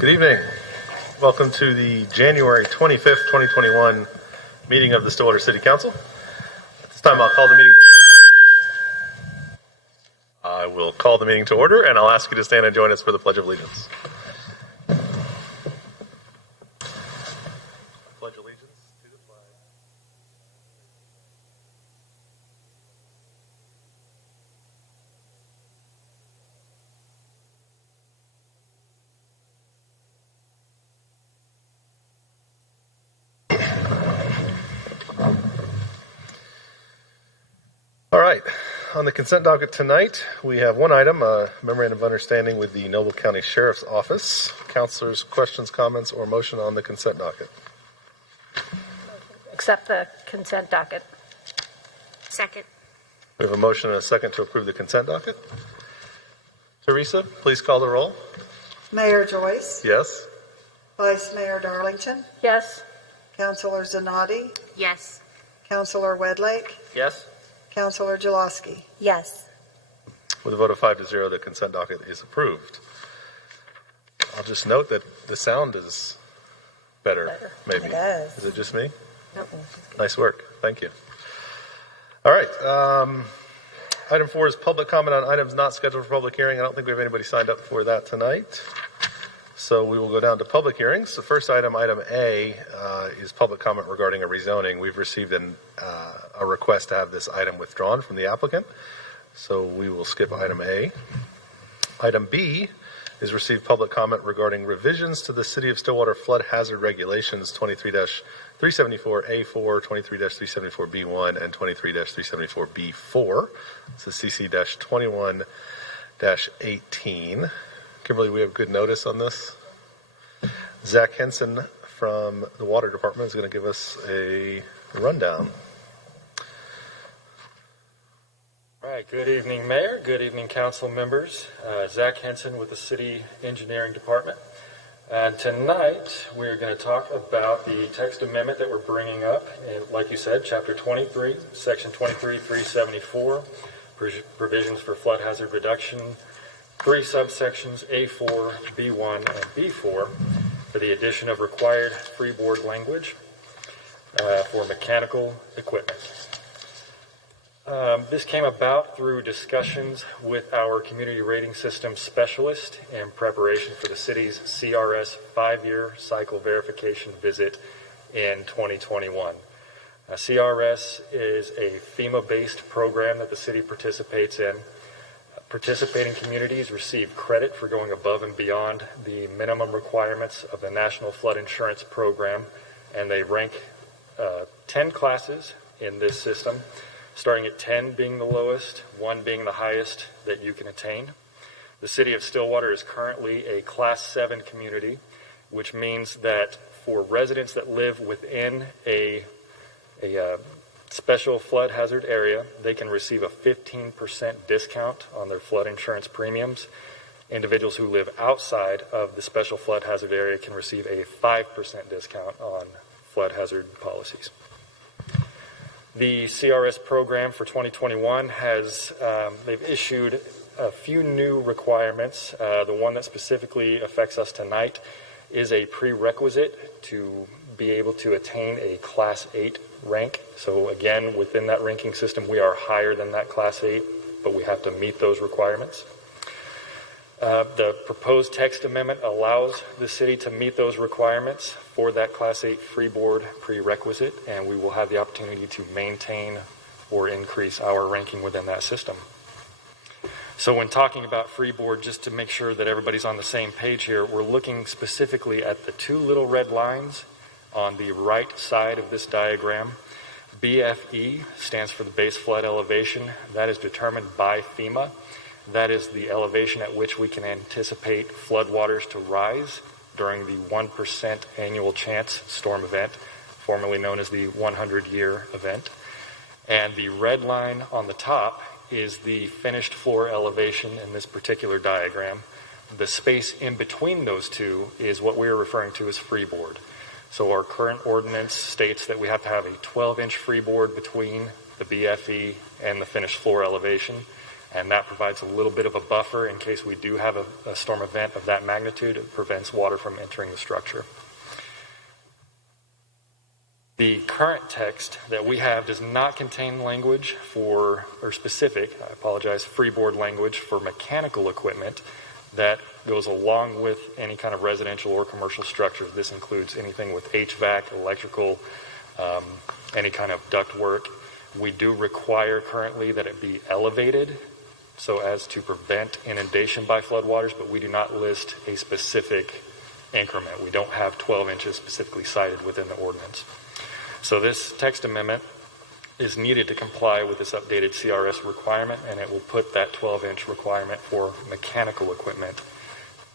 Good evening. Welcome to the January 25th, 2021 meeting of the Stillwater City Council. At this time, I'll call the meeting to order. I will call the meeting to order, and I'll ask you to stand and join us for the Pledge of Allegiance. Pledge allegiance to the flag. All right. On the consent docket tonight, we have one item, a memorandum of understanding with the Noble County Sheriff's Office. Councilors, questions, comments, or motion on the consent docket? Accept the consent docket. Second. We have a motion and a second to approve the consent docket. Teresa, please call the roll. Mayor Joyce, Yes. Vice Mayor Darlington, Yes. Councilor Zanotti, Yes. Councilor Wedlake, Yes. Councilor Jaloski. Yes. With a vote of 5-0, the consent docket is approved. I'll just note that the sound is better. Maybe. It is. Is it just me? Nope. Nice work. Thank you. All right. Item 4 is public comment on items not scheduled for public hearing. I don't think we have anybody signed up for that tonight. So we will go down to public hearings. The first item, item A, is public comment regarding a rezoning. We've received a request to have this item withdrawn from the applicant. So we will skip item A. Item B is received public comment regarding revisions to the City of Stillwater Flood Hazard Regulations 23-374A4, 23-374B1, and 23-374B4. This is CC-21-18. Kimberly, we have good notice on this. Zach Henson from the Water Department is going to give us a rundown. All right, good evening, Mayor. Good evening, council members. Zach Henson with the City Engineering Department. And tonight, we're going to talk about the text amendment that we're bringing up. And like you said, Chapter 23, Section 23-374, provisions for flood hazard reduction, 3 subsections, A4, B1, and B4, for the addition of required freeboard language for mechanical equipment. This came about through discussions with our community rating system specialist in preparation for the city's CRS 5-year cycle verification visit in 2021. CRS is a FEMA-based program that the city participates in. Participating communities receive credit for going above and beyond the minimum requirements of the National Flood Insurance Program, and they rank 10 classes in this system, starting at 10 being the lowest, 1 being the highest that you can attain. The City of Stillwater is currently a Class 7 community, which means that for residents that live within a special flood hazard area, they can receive a 15% discount on their flood insurance premiums. Individuals who live outside of the special flood hazard area can receive a 5% discount on flood hazard policies. The CRS program for 2021 they've issued a few new requirements. The one that specifically affects us tonight is a prerequisite to be able to attain a Class 8 rank. So again, within that ranking system, we are higher than that Class 8, but we have to meet those requirements. The proposed text amendment allows the city to meet those requirements for that Class 8 freeboard prerequisite, and we will have the opportunity to maintain or increase our ranking within that system. So when talking about freeboard, just to make sure that everybody's on the same page here, we're looking specifically at the 2 little red lines on the right side of this diagram. BFE stands for the base flood elevation. That is determined by FEMA. That is the elevation at which we can anticipate floodwaters to rise during the 1% annual chance storm event, formerly known as the 100-year event. And the red line on the top is the finished floor elevation in this particular diagram. The space in between those two is what we're referring to as freeboard. So our current ordinance states that we have to have a 12-inch freeboard between the BFE and the finished floor elevation. and that provides a little bit of a buffer in case we do have a storm event of that magnitude. It prevents water from entering the structure. The current text that we have does not contain language for, or specific, I apologize, freeboard language for mechanical equipment that goes along with any kind of residential or commercial structures. This includes anything with HVAC, electrical, any kind of duct work. We do require currently that it be elevated so as to prevent inundation by floodwaters, but we do not list a specific increment. We don't have 12 inches specifically cited within the ordinance. So this text amendment is needed to comply with this updated CRS requirement, and it will put that 12-inch requirement for mechanical equipment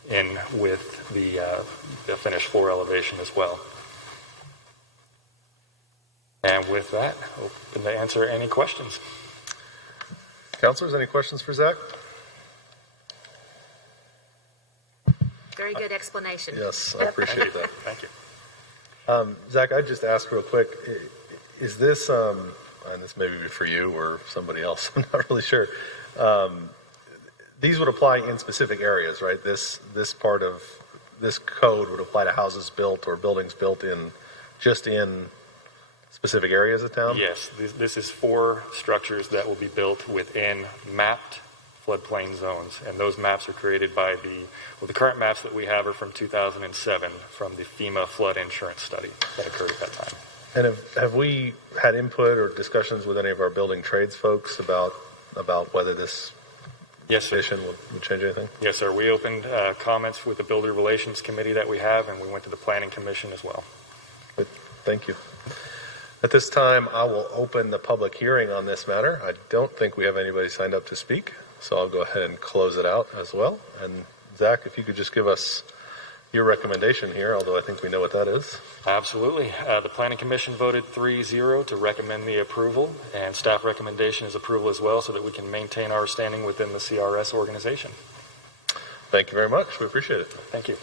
in with the finished floor elevation as well. And with that, open to answer any questions. Councilors, any questions for Zach? Very good explanation. Yes, I appreciate that. Thank you. Zach, I'd just ask real quick, is this, and this may be for you or somebody else, I'm not really sure. These would apply in specific areas, right? This part of this code would apply to houses built or buildings built in just in specific areas of town? Yes, this is for structures that will be built within mapped floodplain zones, and those maps are created by the current maps that we have are from 2007 from the FEMA flood insurance study that occurred at that time. And have we had input or discussions with any of our building trades folks about whether this Yes, sir. addition would change anything? Yes, sir. We opened comments with the Builder Relations Committee that we have, and we went to the Planning Commission as well. Good. Thank you. At this time, I will open the public hearing on this matter. I don't think we have anybody signed up to speak, so I'll go ahead and close it out as well. And Zach, if you could just give us your recommendation here, although I think we know what that is. Absolutely. The Planning Commission voted 3-0 to recommend the approval, and staff recommendation is approval as well so that we can maintain our standing within the CRS organization. Thank you very much. We appreciate it. Thank you.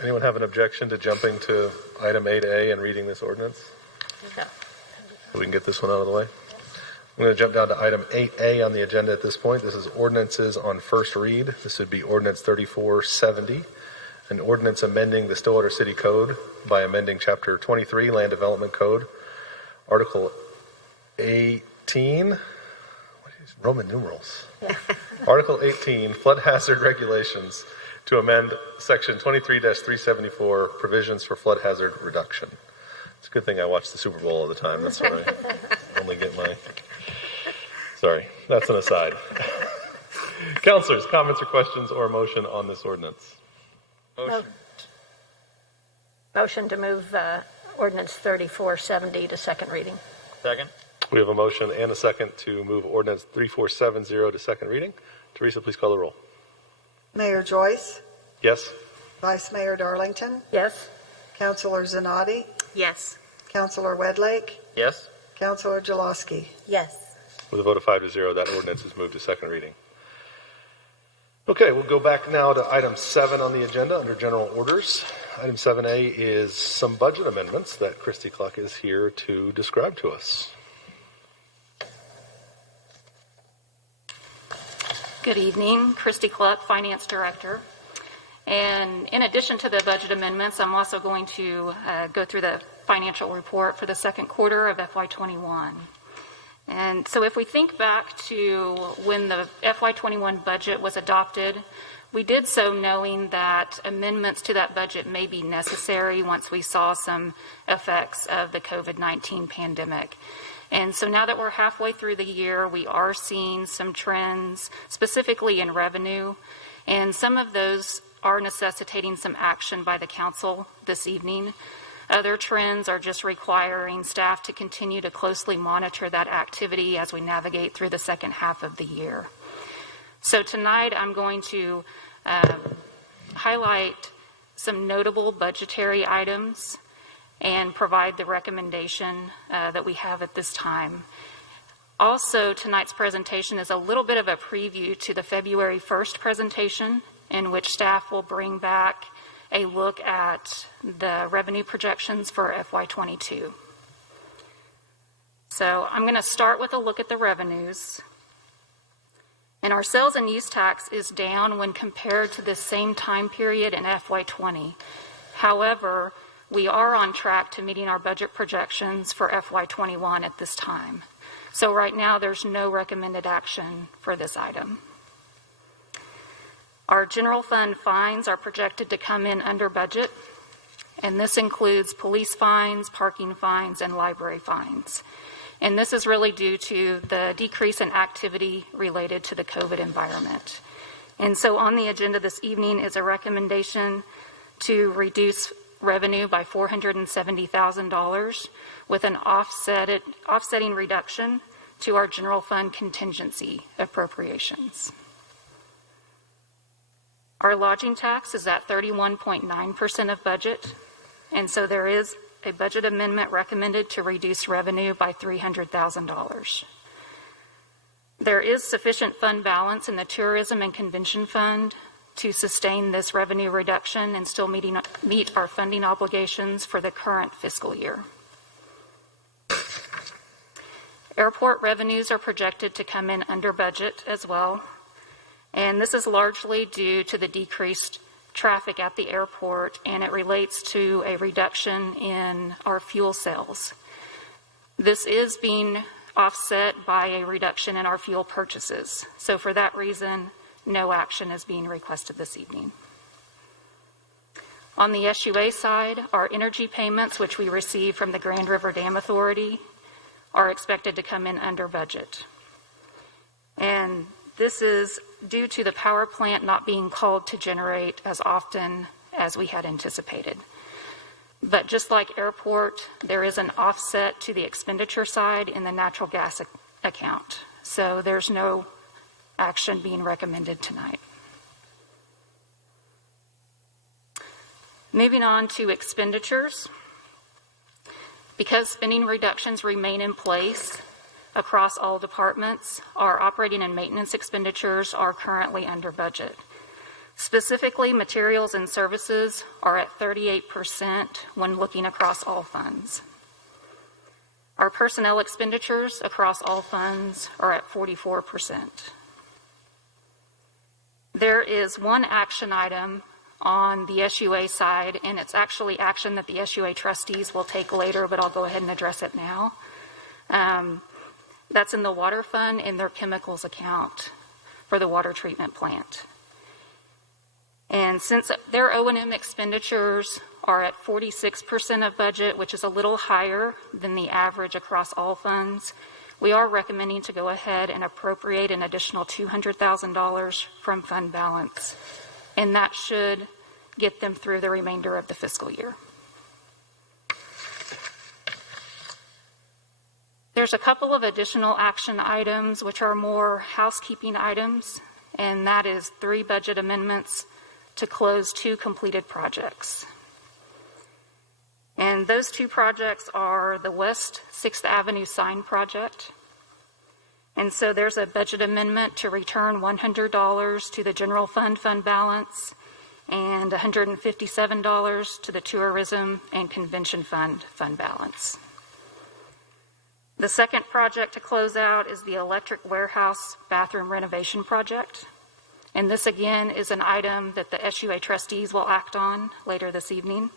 Anyone have an objection to jumping to item 8A and reading this ordinance? No. So we can get this one out of the way. I'm going to jump down to item 8A on the agenda at this point. This is ordinances on first read. This would be ordinance 3470, an ordinance amending the Stillwater City Code by amending Chapter 23, Land Development Code, Article 18, what is Roman numerals? Yeah. Article 18, Flood Hazard Regulations, to amend Section 23-374, Provisions for Flood Hazard Reduction. It's a good thing I watch the Super Bowl all the time. That's where I only get my... Sorry, that's an aside. Councilors, comments or questions or a motion on this ordinance? Motion to move ordinance 3470 to second reading. Second. We have a motion and a second to move ordinance 3470 to second reading. Teresa, please call the roll. Mayor Joyce, Yes? Vice Mayor Darlington, Yes? Councilor Zanotti, Yes. Councilor Wedlake, Yes. Councilor Jaloski. Yes. With a vote of 5-0, that ordinance is moved to second reading. Okay, we'll go back now to item 7 on the agenda under general orders. Item 7A is some budget amendments that Christy Cluck is here to describe to us. Good evening, Christy Cluck, Finance Director. And in addition to the budget amendments, I'm also going to go through the financial report for the second quarter of FY21. And so if we think back to when the FY21 budget was adopted, we did so knowing that amendments to that budget may be necessary once we saw some effects of the COVID-19 pandemic. And so now that we're halfway through the year, we are seeing some trends, specifically in revenue, and some of those are necessitating some action by the council this evening. Other trends are just requiring staff to continue to closely monitor that activity as we navigate through the second half of the year. So tonight I'm going to highlight some notable budgetary items and provide the recommendation that we have at this time. Also, tonight's presentation is a little bit of a preview to the February 1st presentation, in which staff will bring back a look at the revenue projections for FY22. So I'm going to start with a look at the revenues. And our sales and use tax is down when compared to the same time period in FY20. However, we are on track to meeting our budget projections for FY21 at this time. So right now, there's no recommended action for this item. Our general fund fines are projected to come in under budget, and this includes police fines, parking fines, and library fines. And this is really due to the decrease in activity related to the COVID environment. And so on the agenda this evening is a recommendation to reduce revenue by $470,000 with an offsetting reduction to our general fund contingency appropriations. Our lodging tax is at 31.9% of budget, and so there is a budget amendment recommended to reduce revenue by $300,000. There is sufficient fund balance in the Tourism and Convention Fund to sustain this revenue reduction and still meet our funding obligations for the current fiscal year. Airport revenues are projected to come in under budget as well, and this is largely due to the decreased traffic at the airport, and it relates to a reduction in our fuel sales. This is being offset by a reduction in our fuel purchases. So for that reason, no action is being requested this evening. On the SUA side, our energy payments, which we receive from the Grand River Dam Authority, are expected to come in under budget. And this is due to the power plant not being called to generate as often as we had anticipated. But just like airport, there is an offset to the expenditure side in the natural gas account. So there's no action being recommended tonight. Moving on to expenditures. Because spending reductions remain in place across all departments, our operating and maintenance expenditures are currently under budget. Specifically, materials and services are at 38% when looking across all funds. Our personnel expenditures across all funds are at 44%. There is one action item on the SUA side, and it's actually action that the SUA trustees will take later, but I'll go ahead and address it now. That's in the water fund in their chemicals account for the water treatment plant. And since their O&M expenditures are at 46% of budget, which is a little higher than the average across all funds, we are recommending to go ahead and appropriate an additional $200,000 from fund balance. And that should get them through the remainder of the fiscal year. There's a couple of additional action items which are more housekeeping items, and that is 3 budget amendments to close 2 completed projects. And those 2 projects are the West 6th Avenue sign project. And so there's a budget amendment to return $100 to the general fund balance and $157 to the Tourism and Convention Fund balance. The second project to close out is the electric warehouse bathroom renovation project. And this again is an item that the SUA trustees will act on later this evening.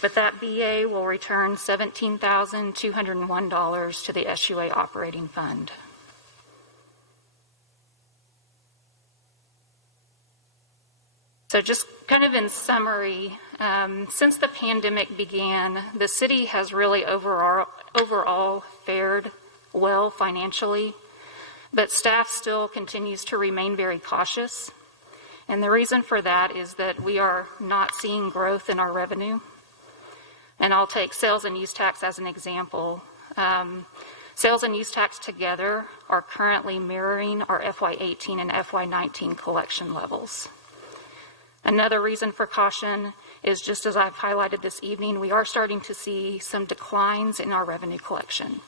But that BA will return $17,201 to the SUA operating fund. So just kind of in summary, since the pandemic began, the city has really overall fared well financially, but staff still continues to remain very cautious. And the reason for that is that we are not seeing growth in our revenue. And I'll take sales and use tax as an example. Sales and use tax together are currently mirroring our FY18 and FY19 collection levels. Another reason for caution is, just as I've highlighted this evening, we are starting to see some declines in our revenue collection.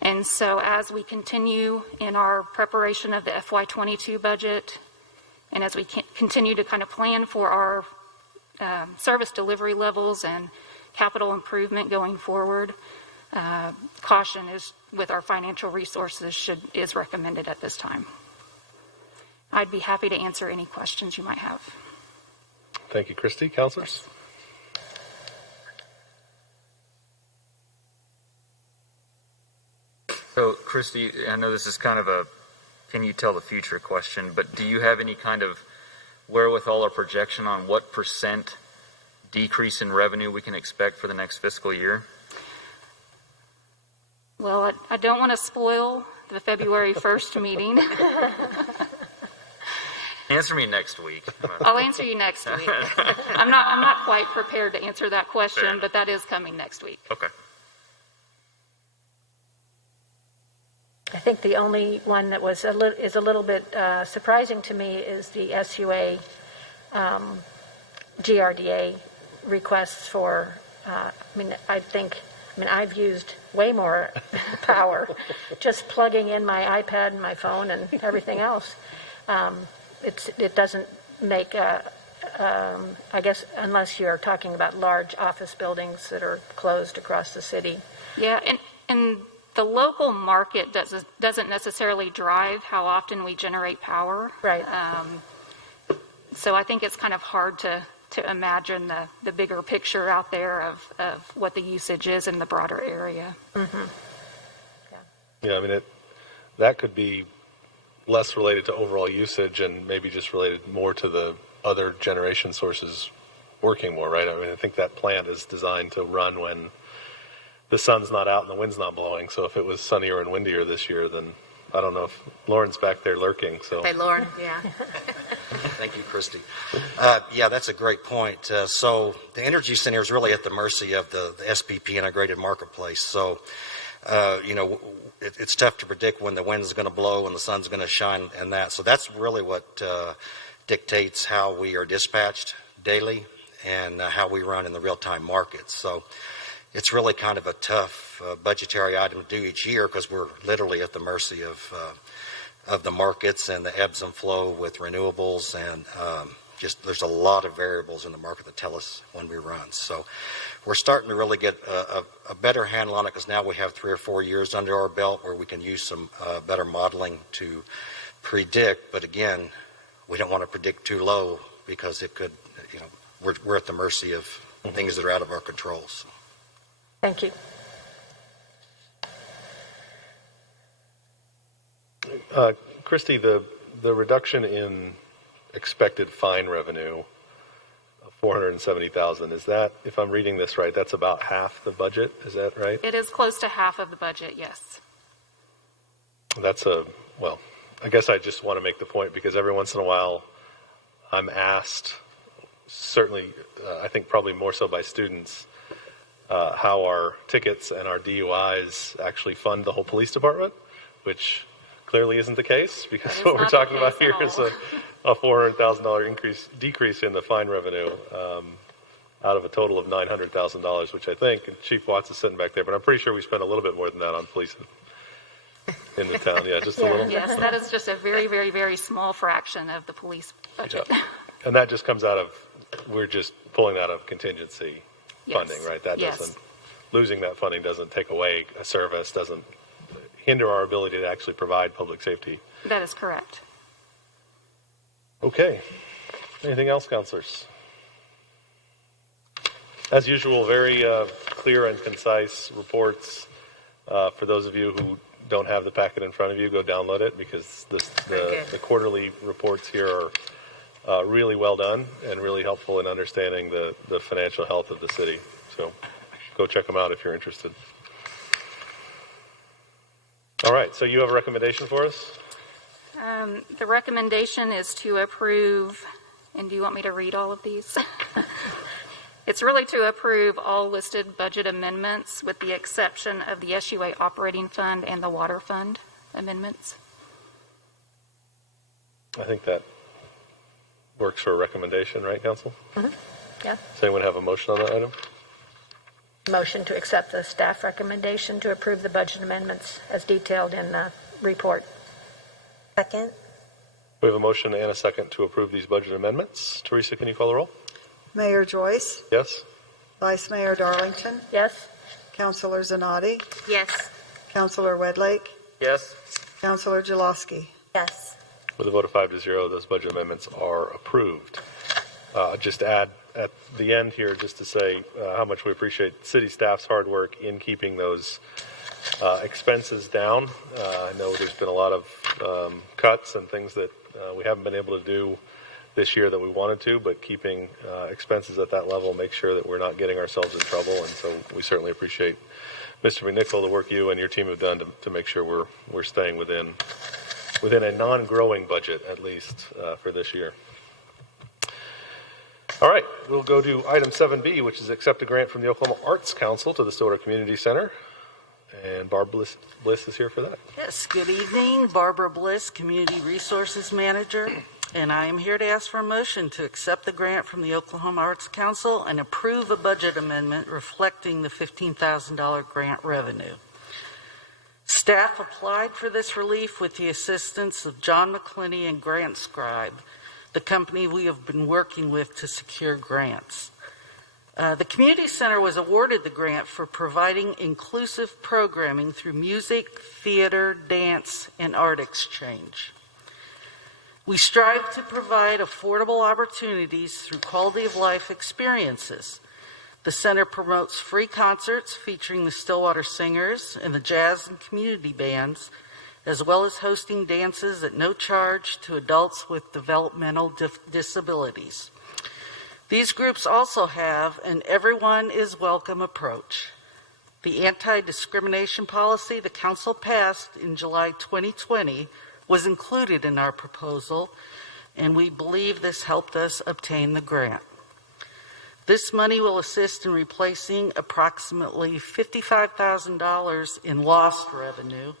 And so as we continue in our preparation of the FY22 budget, and as we continue to kind of plan for our service delivery levels and capital improvement going forward, caution is with our financial resources is recommended at this time. I'd be happy to answer any questions you might have. Thank you, Christy. Councilors? So, Christy, I know this is kind of a can you tell the future question, but do you have any kind of wherewithal or projection on what % decrease in revenue we can expect for the next fiscal year? Well, I don't want to spoil the February 1st meeting. Answer me next week. I'll answer you next week. I'm not quite prepared to answer that question, but that is coming next week. Okay. I think the only one that was is a little bit surprising to me is the SUA GRDA requests for, I've used way more power just plugging in my iPad and my phone and everything else. It doesn't make, I guess, unless you're talking about large office buildings that are closed across the city. Yeah, and the local market doesn't necessarily drive how often we generate power. Right. So I think it's kind of hard to imagine the bigger picture out there of what the usage is in the broader area. Mm-hmm. Yeah, that could be less related to overall usage and maybe just related more to the other generation sources working more, right? I think that plant is designed to run when the sun's not out and the wind's not blowing. So if it was sunnier and windier this year, then I don't know if Lauren's back there lurking. So. Hey, Lauren, yeah. Thank you, Christy. Yeah, that's a great point. So the Energy Center is really at the mercy of the SPP integrated marketplace. So, it's tough to predict when the wind's going to blow and the sun's going to shine and that. So that's really what dictates how we are dispatched daily and how we run in the real-time markets. So it's really kind of a tough budgetary item to do each year because we're literally at the mercy of the markets and the ebbs and flow with renewables and just there's a lot of variables in the market that tell us when we run. So we're starting to really get a better handle on it because now we have 3 or 4 years under our belt where we can use some better modeling to predict. But again, we don't want to predict too low because it could, we're at the mercy of things that are out of our control. So. Thank you. Christy, the reduction in expected fine revenue of $470,000, is that, if I'm reading this right, that's about half the budget, is that right? It is close to half of the budget, yes. Well, I guess I just want to make the point because every once in a while I'm asked, certainly I think probably more so by students, how our tickets and our DUIs actually fund the whole police department, which clearly isn't the case because what we're talking about here is a $400,000 decrease in the fine revenue out of a total of $900,000, which I think, and Chief Watts is sitting back there, but I'm pretty sure we spent a little bit more than that on police in the town. Yeah, just a little. Yes, that is just a very, very, very small fraction of the police budget. Yeah. And that just comes out of, we're just pulling that out of contingency funding, right? That doesn't, losing that funding doesn't take away a service, doesn't hinder our ability to actually provide public safety. That is correct. Okay. Anything else, councilors? As usual, very clear and concise reports. For those of you who don't have the packet in front of you, go download it because the quarterly reports here are really well done and really helpful in understanding the financial health of the city. So go check them out if you're interested. All right, so you have a recommendation for us? The recommendation is to approve, and do you want me to read all of these? It's really to approve all listed budget amendments with the exception of the SUA operating fund and the water fund amendments. I think that works for a recommendation, right, Council? Mm-hmm. Yeah. Does anyone have a motion on that item? Motion to accept the staff recommendation to approve the budget amendments as detailed in the report. Second. We have a motion and a second to approve these budget amendments. Teresa, can you call the roll? Mayor Joyce, Yes? Vice Mayor Darlington, Yes? Counselor Zanotti, Yes. Counselor Wedlake, Yes. Counselor Jaloski. Yes. With a vote of 5-0, those budget amendments are approved. Just to add at the end here, just to say how much we appreciate city staff's hard work in keeping those expenses down. I know there's been a lot of cuts and things that we haven't been able to do this year that we wanted to, but keeping expenses at that level, make sure that we're not getting ourselves in trouble. And so we certainly appreciate, Mr. McNichol, the work you and your team have done to make sure we're staying within a non-growing budget, at least for this year. All right, we'll go to item 7B, which is accept a grant from the Oklahoma Arts Council to the Stillwater Community Center. And Barbara Bliss is here for that. Yes, good evening. Barbara Bliss, Community Resources Manager, and I am here to ask for a motion to accept the grant from the Oklahoma Arts Council and approve a budget amendment reflecting the $15,000 grant revenue. Staff applied for this relief with the assistance of John McClinney and Grant Scribe, the company we have been working with to secure grants. The Community Center was awarded the grant for providing inclusive programming through music, theater, dance, and art exchange. We strive to provide affordable opportunities through quality of life experiences. The center promotes free concerts featuring the Stillwater Singers and the jazz and community bands, as well as hosting dances at no charge to adults with developmental disabilities. These groups also have an everyone is welcome approach. The anti-discrimination policy the council passed in July 2020 was included in our proposal, and we believe this helped us obtain the grant. This money will assist in replacing approximately $55,000 in lost revenue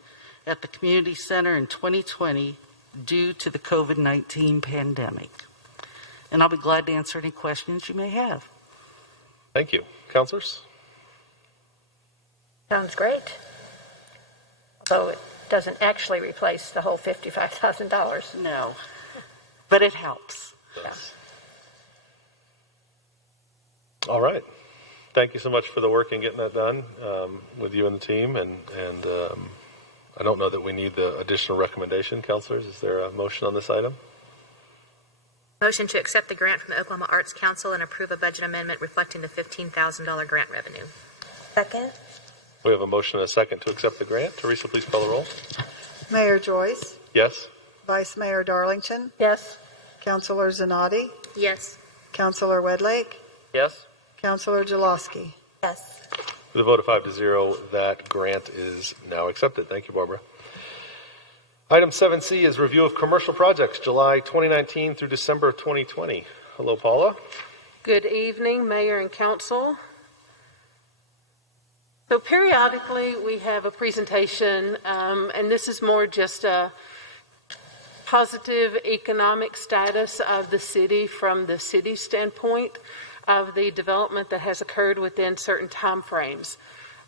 at the community center in 2020 due to the COVID-19 pandemic. And I'll be glad to answer any questions you may have. Thank you. Counselors? Sounds great. Although it doesn't actually replace the whole $55,000. No, but it helps. Yes. All right. Thank you so much for the work in getting that done with you and the team. And I don't know that we need the additional recommendation. Counselors, is there a motion on this item? Motion to accept the grant from the Oklahoma Arts Council and approve a budget amendment reflecting the $15,000 grant revenue. Second. We have a motion and a second to accept the grant. Teresa, please call the roll. Mayor Joyce, Yes? Vice Mayor Darlington, Yes? Counselor Zanotti, Yes. Counselor Wedlake, Yes. Counselor Jaloski. Yes. With a vote of 5-0, that grant is now accepted. Thank you, Barbara. Item 7C is review of commercial projects, July 2019 through December of 2020. Hello, Paula. Good evening, Mayor and Council. So periodically we have a presentation, and this is more just a positive economic status of the city from the city standpoint of the development that has occurred within certain time frames.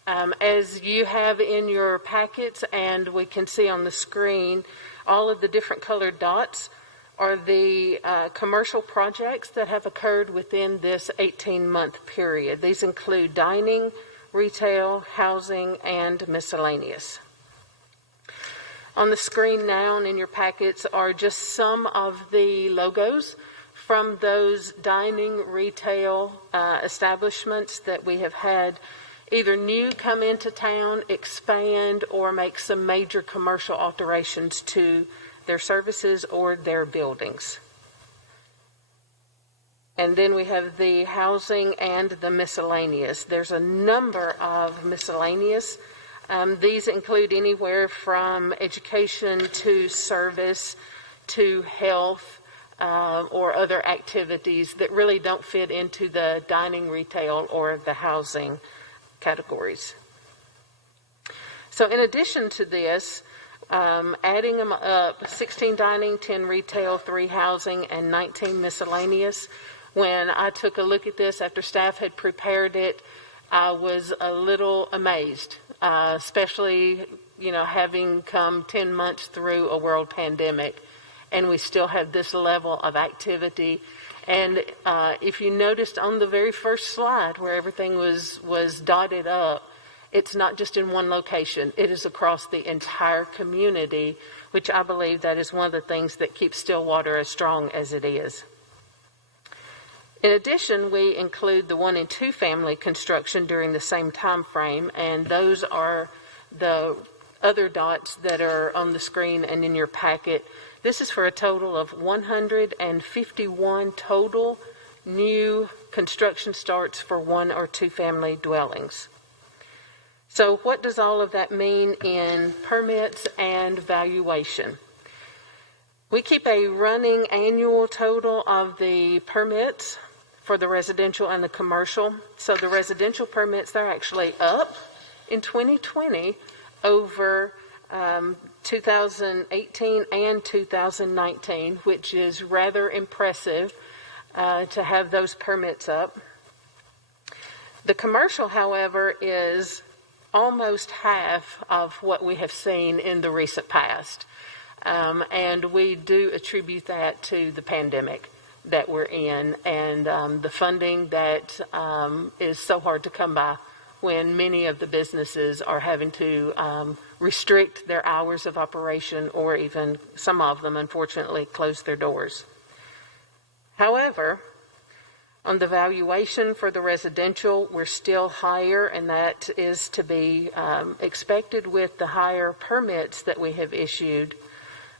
As you have in your packets, and we can see on the screen, all of the different colored dots are the commercial projects that have occurred within this 18-month period. These include dining, retail, housing, and miscellaneous. On the screen now and in your packets are just some of the logos from those dining, retail establishments that we have had either new come into town, expand, or make some major commercial alterations to their services or their buildings. And then we have the housing and the miscellaneous. There's a number of miscellaneous. These include anywhere from education to service to health or other activities that really don't fit into the dining, retail, or the housing categories. So in addition to this, adding them up, 16 dining, 10 retail, 3 housing, and 19 miscellaneous. When I took a look at this after staff had prepared it, I was a little amazed, especially, having come 10 months through a world pandemic, and we still have this level of activity. And if you noticed on the very first slide where everything was dotted up, It's not just in one location. It is across the entire community, which I believe that is one of the things that keeps Stillwater as strong as it is. In addition, we include the 1 and 2 family construction during the same time frame, and those are the other dots that are on the screen and in your packet. This is for a total of 151 total new construction starts for 1 or 2 family dwellings. So what does all of that mean in permits and valuation? We keep a running annual total of the permits for the residential and the commercial. So the residential permits, they're actually up in 2020 over 2018 and 2019, which is rather impressive to have those permits up. The commercial, however, is almost half of what we have seen in the recent past. And we do attribute that to the pandemic that we're in and the funding that is so hard to come by when many of the businesses are having to restrict their hours of operation, or even some of them, unfortunately, close their doors. However, on the valuation for the residential, we're still higher, and that is to be expected with the higher permits that we have issued.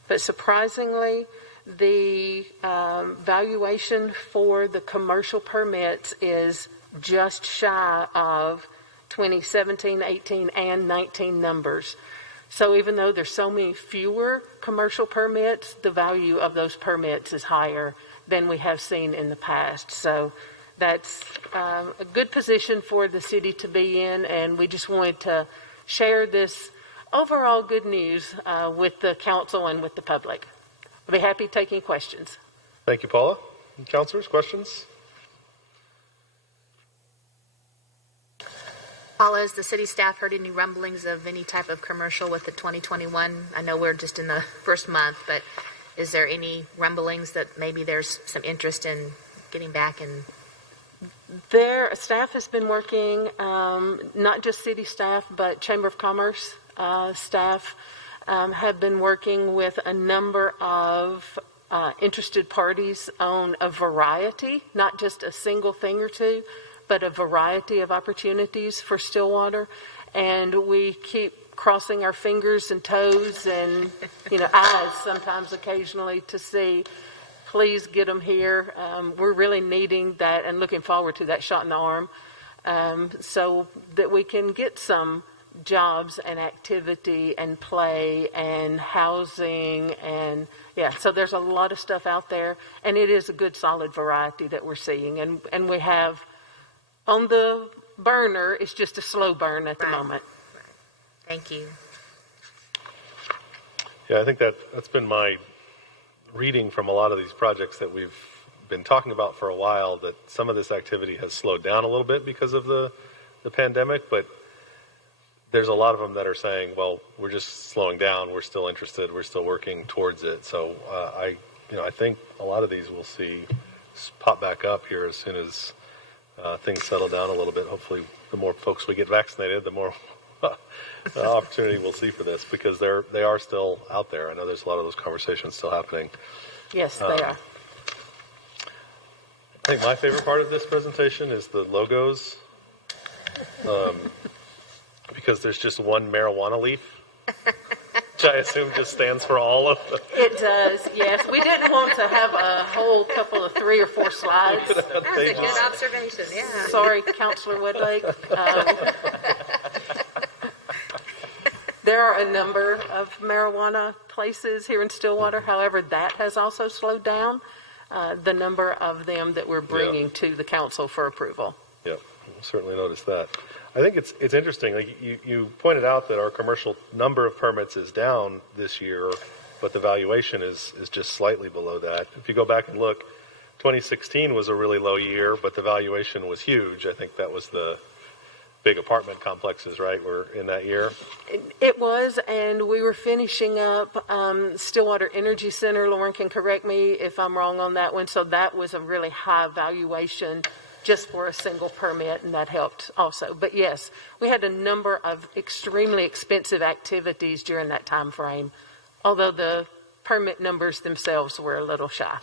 But surprisingly, the valuation for the commercial permits is just shy of 2017, 18, and 19 numbers. So even though there's so many fewer commercial permits, the value of those permits is higher than we have seen in the past. So that's a good position for the city to be in, and we just wanted to share this overall good news with the council and with the public. I'll be happy taking questions. Thank you, Paula. Councilors, questions? Paula, has the city staff heard any rumblings of any type of commercial with the 2021? I know we're just in the first month, but is there any rumblings that maybe there's some interest in getting back and... Their staff has been working, not just city staff, but Chamber of Commerce staff have been working with a number of interested parties on a variety, not just a single thing or two, but a variety of opportunities for Stillwater. And we keep crossing our fingers and toes and, eyes sometimes occasionally to see, please get them here. We're really needing that and looking forward to that shot in the arm so that we can get some jobs and activity and play and housing and so there's a lot of stuff out there, and it is a good solid variety that we're seeing, and we have on the burner. It's just a slow burn at the moment. Right. Thank you. Yeah, I think that's been my reading from a lot of these projects that we've been talking about for a while, that some of this activity has slowed down a little bit because of the pandemic, but there's a lot of them that are saying, well, we're just slowing down, we're still interested, we're still working towards it. So I think a lot of these we'll see pop back up here as soon as things settle down a little bit. Hopefully the more folks we get vaccinated, the more opportunity we'll see for this, because they are still out there. I know there's a lot of those conversations still happening. Yes, they are. I think my favorite part of this presentation is the logos, because there's just one marijuana leaf, which I assume just stands for all of them. It does, yes. We didn't want to have a whole couple of 3 or 4 slides. That's a good observation, yeah. Sorry, Councilor Woodlake. There are a number of marijuana places here in Stillwater. However, that has also slowed down the number of them that we're bringing to the council for approval. Yep, we'll certainly notice that. I think it's interesting. Like you pointed out that our commercial number of permits is down this year, but the valuation is just slightly below that. If you go back and look, 2016 was a really low year, but the valuation was huge. I think that was the big apartment complexes, right, were in that year? It was, and we were finishing up Stillwater Energy Center. Lauren can correct me if I'm wrong on that one. So that was a really high valuation just for a single permit, and that helped also. But yes, we had a number of extremely expensive activities during that time frame, although the permit numbers themselves were a little shy.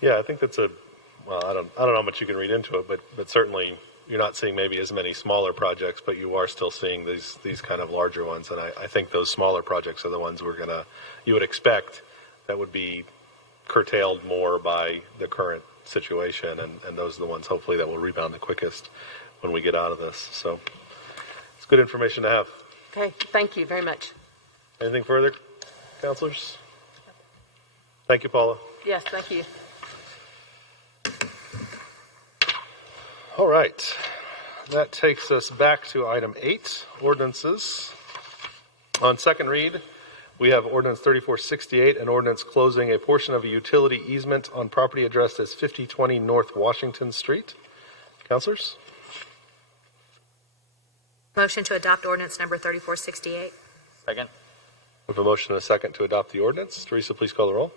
Yeah, I think that's well, I don't know how much you can read into it, but certainly you're not seeing maybe as many smaller projects, but you are still seeing these kind of larger ones. And I think those smaller projects are the ones you would expect that would be curtailed more by the current situation, and those are the ones hopefully that will rebound the quickest when we get out of this. So it's good information to have. Okay, thank you very much. Anything further, councilors? Thank you, Paula. Yes, thank you. All right. That takes us back to item 8, ordinances. On second read, we have ordinance 3468, an ordinance closing a portion of a utility easement on property addressed as 5020 North Washington Street. Councilors? Motion to adopt ordinance number 3468. Second. We have a motion and a second to adopt the ordinance. Teresa, please call the roll.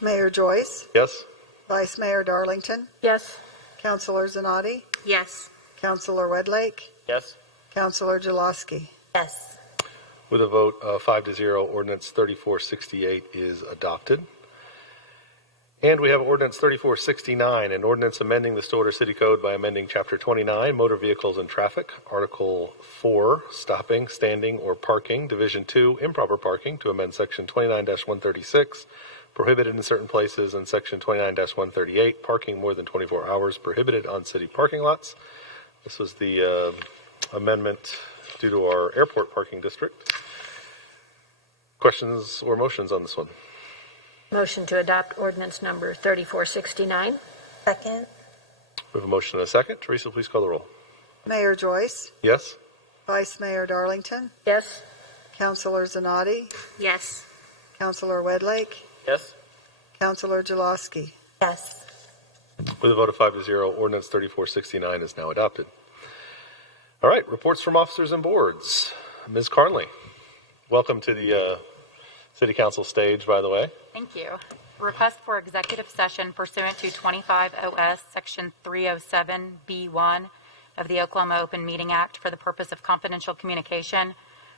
Mayor Joyce, Yes? Vice Mayor Darlington, Yes. Councilor Zanotti, Yes. Councilor Wedlake, Yes. Councilor Jaloski. Yes. With a vote of 5-0, ordinance 3468 is adopted. And we have ordinance 3469, an ordinance amending the Stillwater City Code by amending Chapter 29, Motor Vehicles and Traffic, Article 4, Stopping, Standing, or Parking, Division 2, Improper Parking, to amend Section 29-136, Prohibited in certain places, and Section 29-138, Parking more than 24 hours, prohibited on city parking lots. This was the amendment due to our airport parking district. Questions or motions on this one? Motion to adopt ordinance number 3469. Second. We have a motion and a second. Teresa, please call the roll. Mayor Joyce, Yes? Vice Mayor Darlington, Yes. Councilor Zanotti, Yes. Councilor Wedlake, Yes. Councilor Jaloski. Yes. With a vote of 5-0, ordinance 3469 is now adopted. All right, reports from officers and boards. Ms. Carnley, welcome to the City Council stage, by the way. Thank you. Request for executive session pursuant to 25 OS Section 307B1 of the Oklahoma Open Meeting Act for the purpose of confidential communication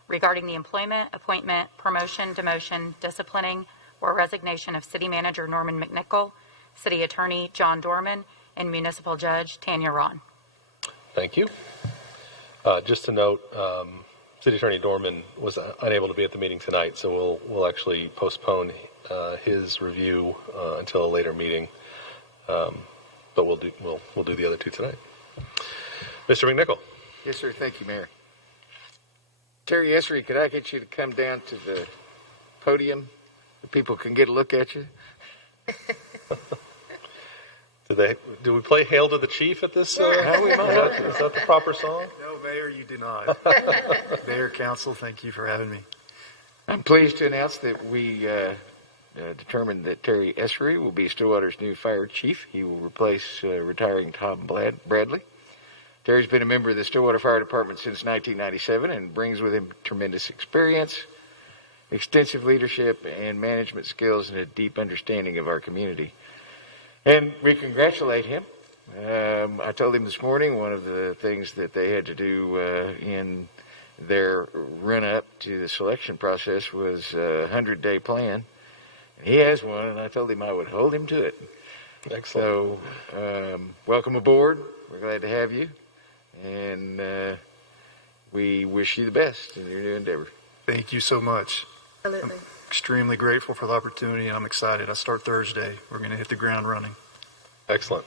regarding the employment, appointment, promotion, demotion, disciplining, or resignation of City Manager Norman McNichol, City Attorney John Dorman, and Municipal Judge Tanya Ron. Thank you. Just to note, City Attorney Dorman was unable to be at the meeting tonight, so we'll actually postpone his review until a later meeting. But we'll do the other two tonight. Mr. McNichol. Yes, sir. Thank you, Mayor. Terry Essery, could I get you to come down to the podium so people can get a look at you? Do we play Hail to the Chief at this? How we might. Is that the proper song? No, Mayor, you do not. Mayor, Council, thank you for having me. I'm pleased to announce that we determined that Terry Essery will be Stillwater's new fire chief. He will replace retiring Tom Bradley. Terry's been a member of the Stillwater Fire Department since 1997 and brings with him tremendous experience, extensive leadership and management skills, and a deep understanding of our community. And we congratulate him. I told him this morning one of the things that they had to do in their run-up to the selection process was a 100-day plan. And he has one, and I told him I would hold him to it. Excellent. So, welcome aboard. We're glad to have you. And we wish you the best in your new endeavor. Thank you so much. Absolutely. I'm extremely grateful for the opportunity, and I'm excited. I start Thursday. We're going to hit the ground running. Excellent.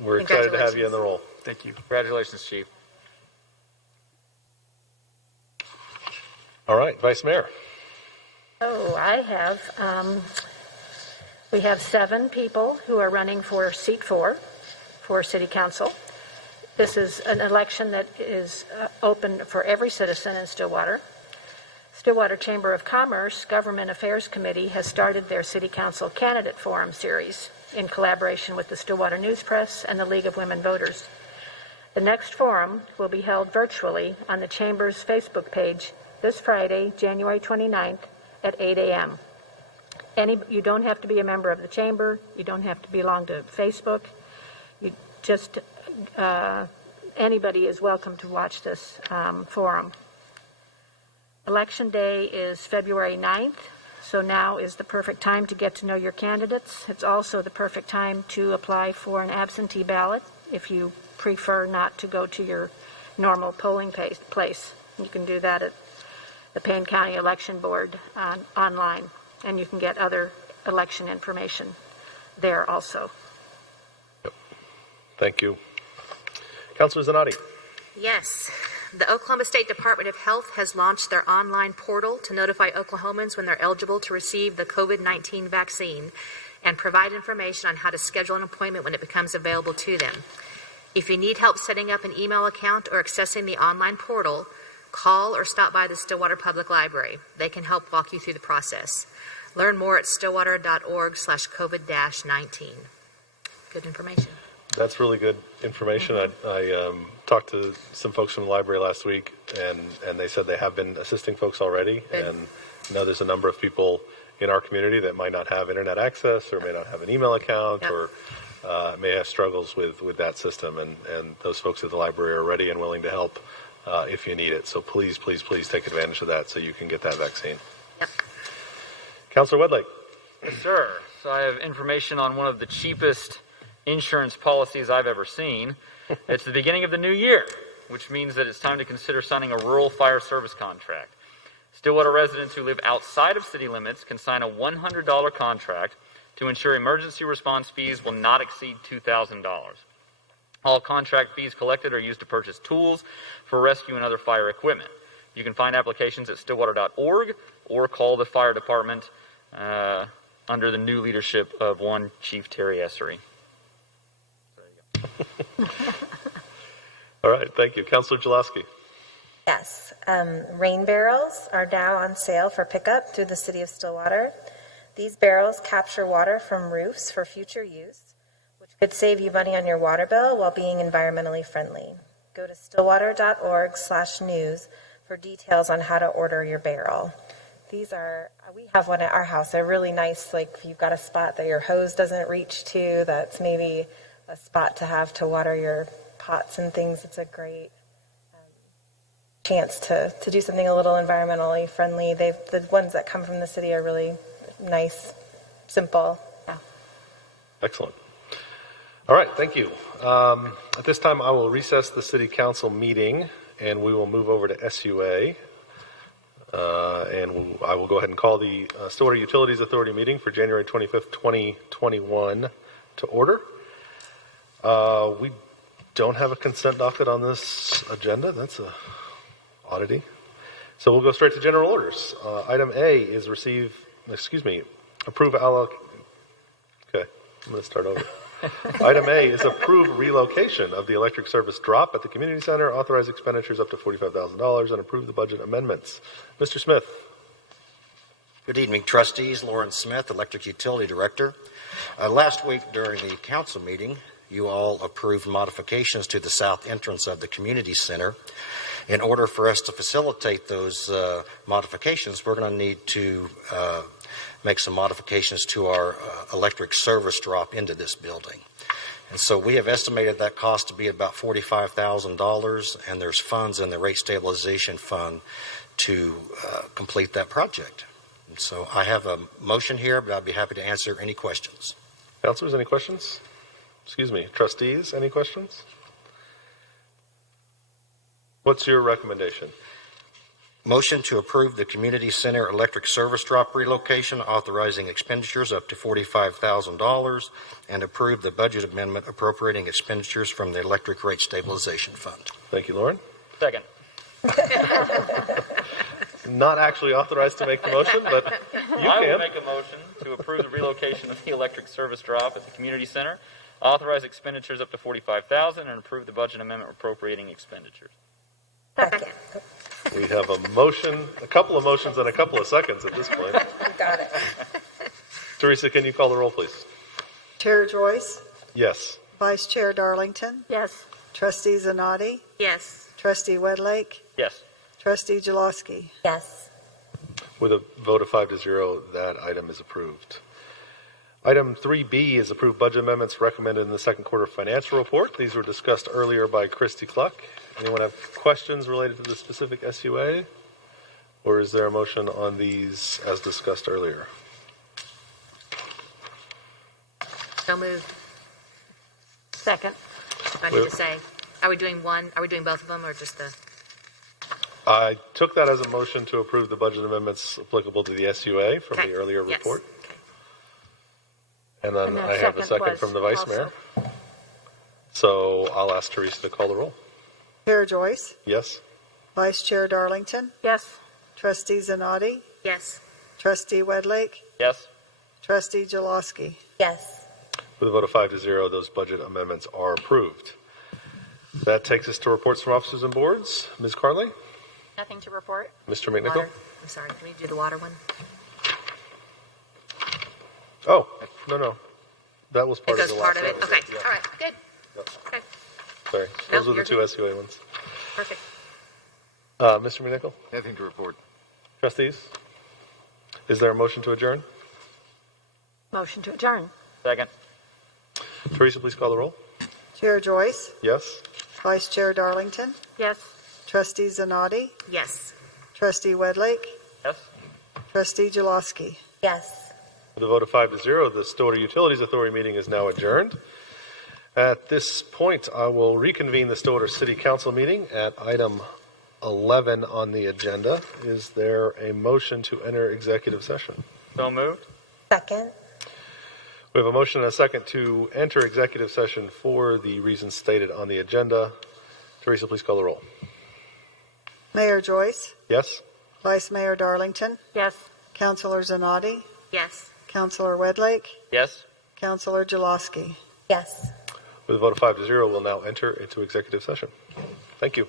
We're excited to have you in the role. Thank you. Congratulations, Chief. All right, Vice Mayor. Oh, we have 7 people who are running for seat 4 for City Council. This is an election that is open for every citizen in Stillwater. Stillwater Chamber of Commerce Government Affairs Committee has started their City Council Candidate Forum series in collaboration with the Stillwater News Press and the League of Women Voters. The next forum will be held virtually on the Chamber's Facebook page this Friday, January 29th at 8 a.m. You don't have to be a member of the Chamber. You don't have to belong to Facebook. You just anybody is welcome to watch this forum. Election Day is February 9th, so now is the perfect time to get to know your candidates. It's also the perfect time to apply for an absentee ballot if you prefer not to go to your normal polling place. You can do that at the Payne County Election Board online, and you can get other election information there also. Yep. Thank you. Councilor Zanotti. Yes. The Oklahoma State Department of Health has launched their online portal to notify Oklahomans when they're eligible to receive the COVID-19 vaccine and provide information on how to schedule an appointment when it becomes available to them. If you need help setting up an email account or accessing the online portal, call or stop by the Stillwater Public Library. They can help walk you through the process. Learn more at stillwater.org/COVID-19. Good information. That's really good information. I talked to some folks from the library last week, and they said they have been assisting folks already. Good. And I know there's a number of people in our community that might not have internet access or may not have an email account or may have struggles with that system. And those folks at the library are ready and willing to help if you need it. So please, please, please take advantage of that so you can get that vaccine. Yep. Councilor Wedlake. Yes, sir. So I have information on one of the cheapest insurance policies I've ever seen. It's the beginning of the new year, which means that it's time to consider signing a rural fire service contract. Stillwater residents who live outside of city limits can sign a $100 contract to ensure emergency response fees will not exceed $2,000. All contract fees collected are used to purchase tools for rescue and other fire equipment. You can find applications at stillwater.org or call the fire department under the new leadership of one Chief Terry Essery. All right, thank you. Councilor Jaloski. Yes. Rain barrels are now on sale for pickup through the City of Stillwater. These barrels capture water from roofs for future use, which could save you money on your water bill while being environmentally friendly. Go to stillwater.org/news for details on how to order your barrel. These are, we have one at our house. They're really nice, like if you've got a spot that your hose doesn't reach to, that's maybe a spot to have to water your pots and things. It's a great chance to do something a little environmentally friendly. The ones that come from the city are really nice, simple. Yeah. Excellent. All right, thank you. At this time, I will recess the City Council meeting, and we will move over to SUA. I will go ahead and call the Stillwater Utilities Authority meeting for January 25th, 2021 to order. We don't have a consent docket on this agenda. That's a oddity. So we'll go straight to general orders. Item A is approve alloc. Okay, I'm going to start over. Item A is approve relocation of the electric service drop at the community center, authorize expenditures up to $45,000, and approve the budget amendments. Mr. Smith. Good evening, trustees. Lauren Smith, Electric Utility Director. Last week during the council meeting, you all approved modifications to the south entrance of the community center. In order for us to facilitate those modifications, we're going to need to make some modifications to our electric service drop into this building. And so we have estimated that cost to be about $45,000, and there's funds in the rate stabilization fund to complete that project. And so I have a motion here, but I'd be happy to answer any questions. Councilors, any questions? Trustees, any questions? What's your recommendation? Motion to approve the community center electric service drop relocation, authorizing expenditures up to $45,000, and approve the budget amendment appropriating expenditures from the electric rate stabilization fund. Thank you, Lauren. Second. Not actually authorized to make the motion, but you I can. will make a motion to approve the relocation of the electric service drop at the community center, authorize expenditures up to $45,000, and approve the budget amendment appropriating expenditures. Second. We have a motion, a couple of motions, and a couple of seconds at this point. Got it. Teresa, can you call the roll, please? Chair Joyce, Yes. Vice Chair Darlington, Yes. Trustee Zanotti, Yes. Trustee Wedlake, Yes. Trustee Jaloski. Yes. With a vote of 5-0, that item is approved. Item 3B is approved budget amendments recommended in the second quarter financial report. These were discussed earlier by Christy Cluck. Anyone have questions related to the specific SUA? Or is there a motion on these as discussed earlier? So moved. Second. If I need to say, are we doing both of them, or just the? I took that as a motion to approve the budget amendments applicable to the SUA from the earlier Yes. report. Okay. And then I have a second from the Vice Mayor. So I'll ask Teresa to call the roll. Chair Joyce, Yes? Vice Chair Darlington, Yes. Trustee Zanotti, Yes. Trustee Wedlake, Yes. Trustee Jaloski. Yes. With a vote of 5-0, those budget amendments are approved. That takes us to reports from officers and boards. Ms. Carnley? Nothing to report. Mr. McNichol? Water. I'm sorry. Can we do the water one? Oh, no. That was It part of goes the part last of it? episode. Okay. Yeah. All right. Good. Yep. Okay. Sorry. No, Those were the you're two good. SUA ones. Perfect. Mr. McNichol? Nothing to report. Trustees? Is there a motion to adjourn? Motion to adjourn. Second. Teresa, please call the roll. Chair Joyce, Yes? Vice Chair Darlington, Yes. Trustee Zanotti, Yes. Trustee Wedlake, Yes. Trustee Jaloski. Yes. With a vote of 5-0, the Stillwater Utilities Authority meeting is now adjourned. At this point, I will reconvene the Stillwater City Council meeting at item 11 on the agenda. Is there a motion to enter executive session? So moved. Second. We have a motion and a second to enter executive session for the reasons stated on the agenda. Teresa, please call the roll. Mayor Joyce, Yes? Vice Mayor Darlington, Yes. Councilor Zanotti, Yes. Councilor Wedlake, Yes. Councilor Jaloski. Yes. With a vote of 5-0, we'll now enter into executive session. Thank you.